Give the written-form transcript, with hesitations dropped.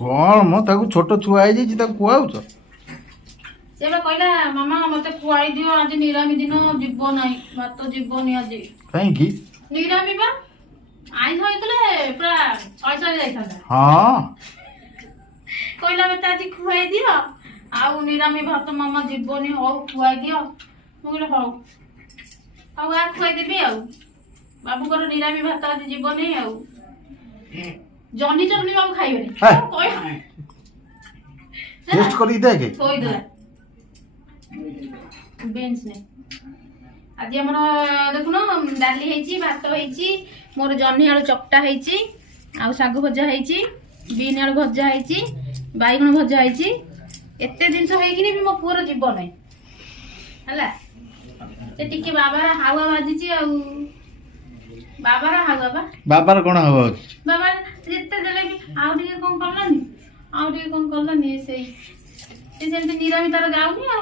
कौन मो ताकू छोट छुआ है जी ताकू खुआउछ से बा कहला मामा मते खुआई दियो आज निरामी दिन जीव नाही भात जीवनी आज कहीं की निरामी बा आई होइतले पूरा ऐसा जाइथांदा हां कहला मते आज खुआई दियो आउ निरामी भात मामा जीवनी हो खुआई दियो मु कहले हो आउ आ खुआई देबी आउ बाबू को निरामी भात आज जीवनी आउ जॉनी चटनी बाबू खाइबे हाय। टेस्ट करी देखे थोई दला बेंच ने आज हमर देखुनो डाली हेची भात हेची मोर जॉनी आलू चपटा हेची आ साग भजा हेची बीन आलू भजा हेची बाइगण भजा हेची एते दिन सो हेकिनी भी मो पुअर जीव नै हला से टिके बाबा हावा भाजीची आ बाबा रा हावा बा बाबार कोन हबो बाबा जिते देले भी आउ टिके कोन करलानी से सेमती निरामी तार जाउनी आ